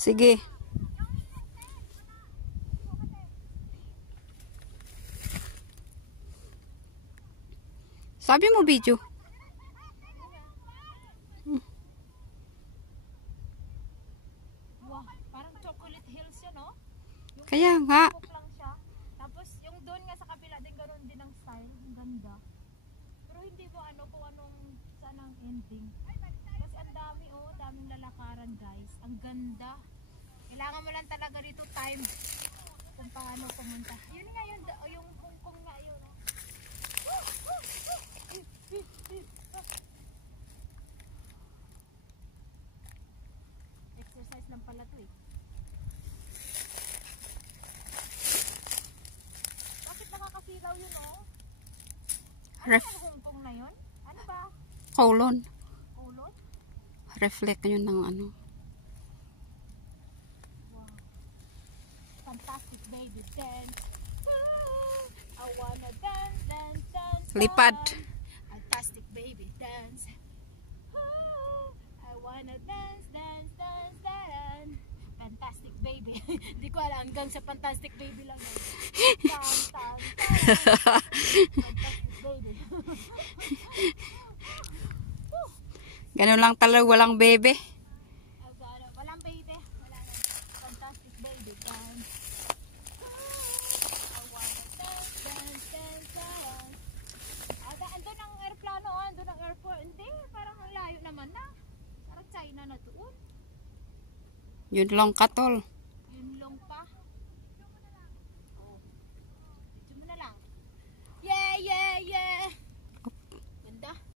Sige. Sabi mo video. Wow, parang chocolate hills yun, no? Kaya nga. Lang siya. Tapos yung doon nga sa kabila din ganoon din ang style, ang ganda. Pero hindi mo ano kung anong saan ang ending. Kasi ang dami daming lalakaran, guys. Ang ganda. Kailangan mo lang talaga dito time kung paano pumunta. Yun nga yun, yung Hong Kong nga yun. Exercise lang pala to eh. Bakit nakakasilaw yun, oh? Ref. Ano Hong Kong na yun? Ano ba? Colon. Ulot? Reflect yun ng ano. Wow. Fantastic baby dance. I wanna dance, dance, dance. Lipad. Fantastic baby dance. I wanna dance, dance, dance, dance. Fantastic baby. Hindi ko alam, hanggang sa fantastic baby lang. Dance, dance, dance. Fantastic baby. Ganun lang talaga, walang bebe. Walang baby. Wala na. Fantastic baby dance. I wanna dance, dance, dance, dance. Andun ang aeroplano, andun ang airport. Hindi, parang ang layo naman na. Parang China na doon. Yun lang katol.